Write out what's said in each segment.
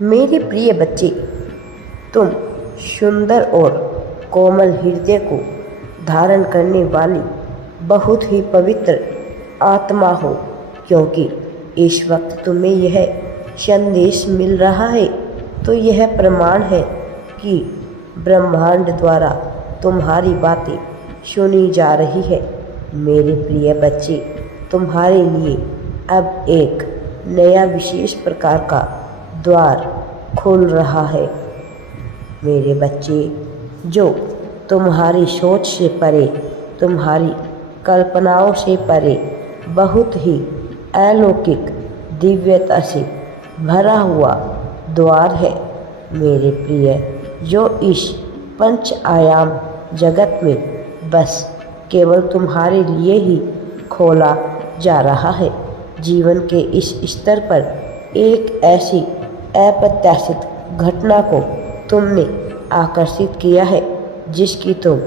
मेरे प्रिय बच्चे, तुम सुंदर और कोमल हृदय को धारण करने वाली बहुत ही पवित्र आत्मा हो, क्योंकि इस वक्त तुम्हें यह संदेश मिल रहा है तो यह प्रमाण है कि ब्रह्मांड द्वारा तुम्हारी बातें सुनी जा रही है। मेरे प्रिय बच्चे, तुम्हारे लिए अब एक नया विशेष प्रकार का द्वार खुल रहा है। मेरे बच्चे, जो तुम्हारी सोच से परे, तुम्हारी कल्पनाओं से परे बहुत ही अलौकिक दिव्यता से भरा हुआ द्वार है। मेरे प्रिय, जो इस पंच आयाम जगत में बस केवल तुम्हारे लिए ही खोला जा रहा है। जीवन के इस स्तर पर एक ऐसी अप्रत्याशित घटना को तुमने आकर्षित किया है जिसकी तुम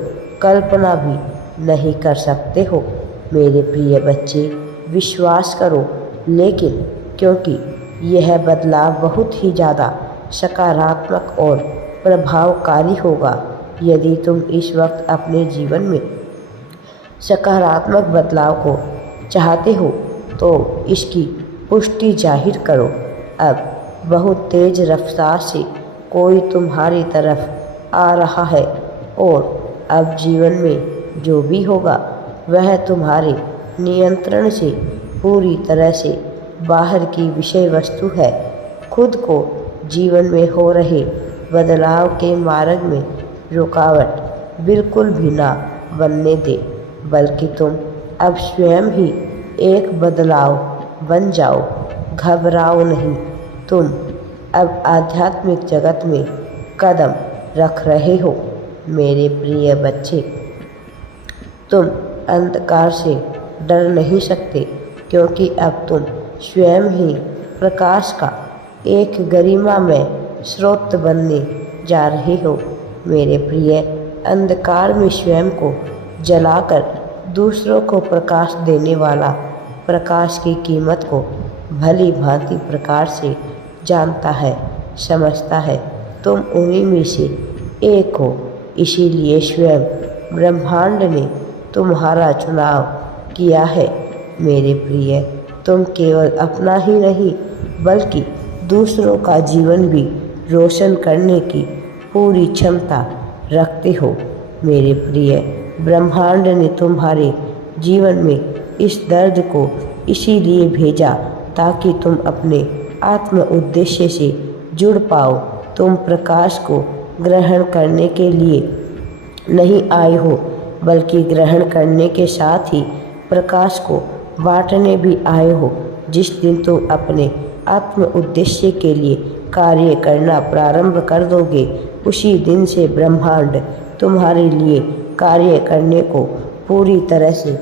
कल्पना भी नहीं कर सकते हो। मेरे प्रिय बच्चे, विश्वास करो, लेकिन क्योंकि यह बदलाव बहुत ही ज़्यादा सकारात्मक और प्रभावकारी होगा। यदि तुम इस वक्त अपने जीवन में सकारात्मक बदलाव को चाहते हो तो इसकी पुष्टि जाहिर करो। अब बहुत तेज रफ्तार से कोई तुम्हारी तरफ आ रहा है और अब जीवन में जो भी होगा वह तुम्हारे नियंत्रण से पूरी तरह से बाहर की विषय वस्तु है। खुद को जीवन में हो रहे बदलाव के मार्ग में रुकावट बिल्कुल भी ना बनने दे, बल्कि तुम अब स्वयं ही एक बदलाव बन जाओ। घबराओ नहीं, तुम अब आध्यात्मिक जगत में कदम रख रहे हो। मेरे प्रिय बच्चे, तुम अंधकार से डर नहीं सकते, क्योंकि अब तुम स्वयं ही प्रकाश का एक गरिमामय स्रोत बनने जा रहे हो। मेरे प्रिय, अंधकार में स्वयं को जलाकर दूसरों को प्रकाश देने वाला प्रकाश की कीमत को भली भांति प्रकार से जानता है, समझता है। तुम उन्हीं में से एक हो, इसीलिए स्वयं ब्रह्मांड ने तुम्हारा चुनाव किया है। मेरे प्रिय, तुम केवल अपना ही नहीं बल्कि दूसरों का जीवन भी रोशन करने की पूरी क्षमता रखते हो। मेरे प्रिय, ब्रह्मांड ने तुम्हारे जीवन में इस दर्द को इसीलिए भेजा ताकि तुम अपने आत्म उद्देश्य से जुड़ पाओ। तुम प्रकाश को ग्रहण करने के लिए नहीं आए हो, बल्कि ग्रहण करने के साथ ही प्रकाश को बांटने भी आए हो। जिस दिन तुम अपने आत्म उद्देश्य के लिए कार्य करना प्रारंभ कर दोगे, उसी दिन से ब्रह्मांड तुम्हारे लिए कार्य करने को पूरी तरह से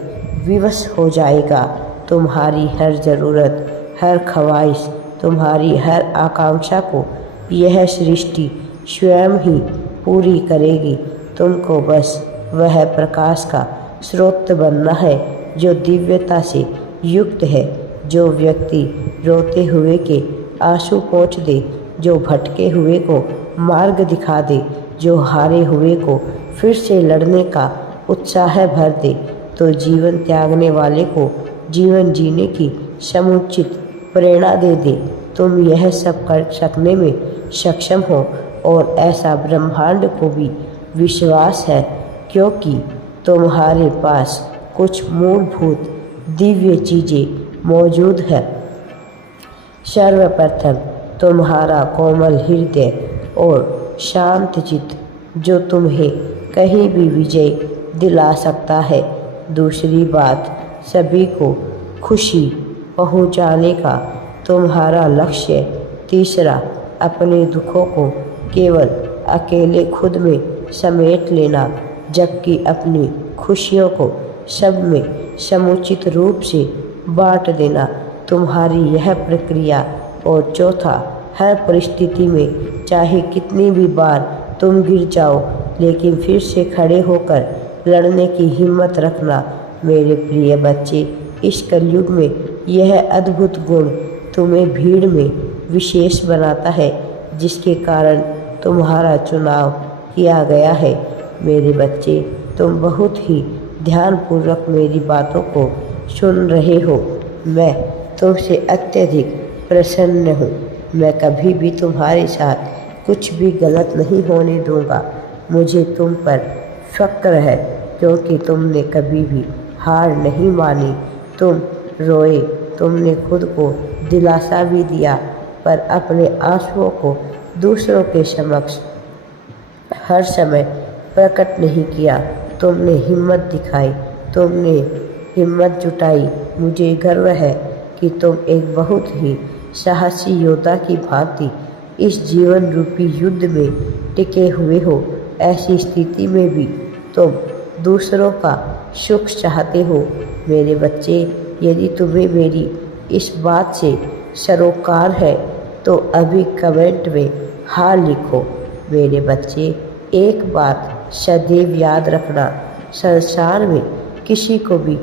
विवश हो जाएगा। तुम्हारी हर ज़रूरत, हर ख्वाहिश, तुम्हारी हर आकांक्षा को यह सृष्टि स्वयं ही पूरी करेगी। तुमको बस वह प्रकाश का स्रोत बनना है जो दिव्यता से युक्त है, जो व्यक्ति रोते हुए के आंसू पोंछ दे, जो भटके हुए को मार्ग दिखा दे, जो हारे हुए को फिर से लड़ने का उत्साह भर दे, तो जीवन त्यागने वाले को जीवन जीने की समुचित प्रेरणा दे दे। तुम यह सब कर सकने में सक्षम हो और ऐसा ब्रह्मांड को भी विश्वास है, क्योंकि तुम्हारे पास कुछ मूलभूत दिव्य चीज़ें मौजूद है। सर्वप्रथम तुम्हारा कोमल हृदय और शांत चित्त, जो तुम्हें कहीं भी विजय दिला सकता है। दूसरी बात, सभी को खुशी पहुंचाने का तुम्हारा लक्ष्य। तीसरा, अपने दुखों को केवल अकेले खुद में समेट लेना, जबकि अपनी खुशियों को सब में समुचित रूप से बांट देना तुम्हारी यह प्रक्रिया। और चौथा, हर परिस्थिति में चाहे कितनी भी बार तुम गिर जाओ, लेकिन फिर से खड़े होकर लड़ने की हिम्मत रखना। मेरे प्रिय बच्चे, इस कलयुग में यह अद्भुत गुण तुम्हें भीड़ में विशेष बनाता है, जिसके कारण तुम्हारा चुनाव किया गया है। मेरे बच्चे, तुम बहुत ही ध्यानपूर्वक मेरी बातों को सुन रहे हो। मैं तुमसे अत्यधिक प्रसन्न हूँ। मैं कभी भी तुम्हारे साथ कुछ भी गलत नहीं होने दूंगा। मुझे तुम पर फक्र है क्योंकि तुमने कभी भी हार नहीं मानी। तुम रोए, तुमने खुद को दिलासा भी दिया, पर अपने आंसुओं को दूसरों के समक्ष हर समय प्रकट नहीं किया। तुमने हिम्मत दिखाई, तुमने हिम्मत जुटाई। मुझे गर्व है कि तुम एक बहुत ही साहसी योद्धा की भांति इस जीवन रूपी युद्ध में टिके हुए हो। ऐसी स्थिति में भी तुम दूसरों का सुख चाहते हो। मेरे बच्चे, यदि तुम्हें मेरी इस बात से सरोकार है तो अभी कमेंट में हाँ लिखो। मेरे बच्चे, एक बात सदैव याद रखना, संसार में किसी को भी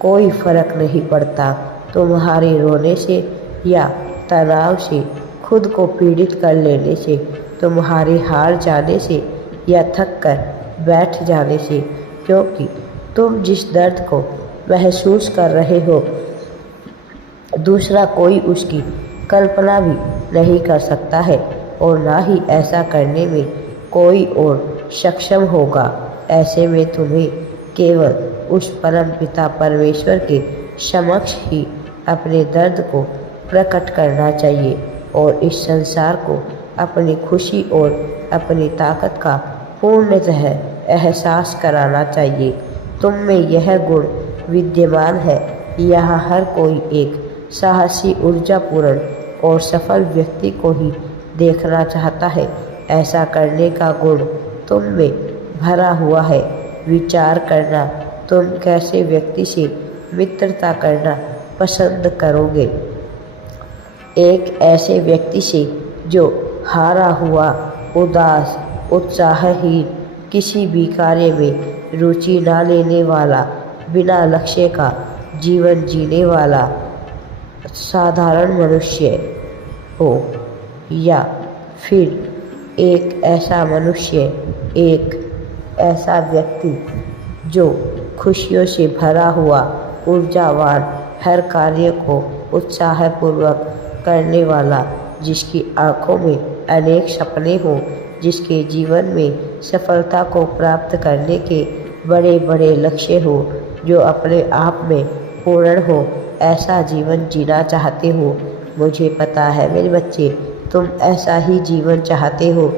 कोई फर्क नहीं पड़ता तुम्हारे रोने से या तनाव से, खुद को पीड़ित कर लेने से, तुम्हारे हार जाने से या थक कर बैठ जाने से, क्योंकि तुम जिस दर्द को महसूस कर रहे हो दूसरा कोई उसकी कल्पना भी नहीं कर सकता है और ना ही ऐसा करने में कोई और सक्षम होगा। ऐसे में तुम्हें केवल उस परम पिता परमेश्वर के समक्ष ही अपने दर्द को प्रकट करना चाहिए और इस संसार को अपनी खुशी और अपनी ताकत का पूर्णतः एहसास कराना चाहिए। तुम में यह गुण विद्यमान है। यहाँ हर कोई एक साहसी, ऊर्जापूर्ण और सफल व्यक्ति को ही देखना चाहता है। ऐसा करने का गुण तुम में भरा हुआ है। विचार करना, तुम कैसे व्यक्ति से मित्रता करना पसंद करोगे? एक ऐसे व्यक्ति से जो हारा हुआ, उदास, उत्साहहीन, किसी भी कार्य में रुचि ना लेने वाला, बिना लक्ष्य का जीवन जीने वाला साधारण मनुष्य हो, या फिर एक ऐसा मनुष्य, एक ऐसा व्यक्ति जो खुशियों से भरा हुआ, ऊर्जावान, हर कार्य को उत्साहपूर्वक करने वाला, जिसकी आंखों में अनेक सपने हों, जिसके जीवन में सफलता को प्राप्त करने के बड़े बड़े लक्ष्य हो, जो अपने आप में पूर्ण हो, ऐसा जीवन जीना चाहते हो। मुझे पता है मेरे बच्चे, तुम ऐसा ही जीवन चाहते हो,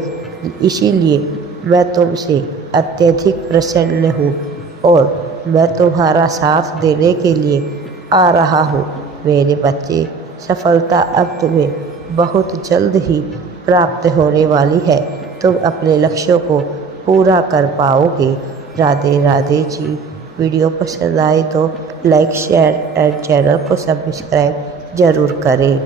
इसीलिए मैं तुमसे अत्यधिक प्रसन्न हूँ और मैं तुम्हारा साथ देने के लिए आ रहा हूँ। मेरे बच्चे, सफलता अब तुम्हें बहुत जल्द ही प्राप्त होने वाली है। तुम अपने लक्ष्यों को पूरा कर पाओगे। राधे राधे जी। वीडियो पसंद आए तो लाइक, शेयर एंड चैनल को सब्सक्राइब ज़रूर करें।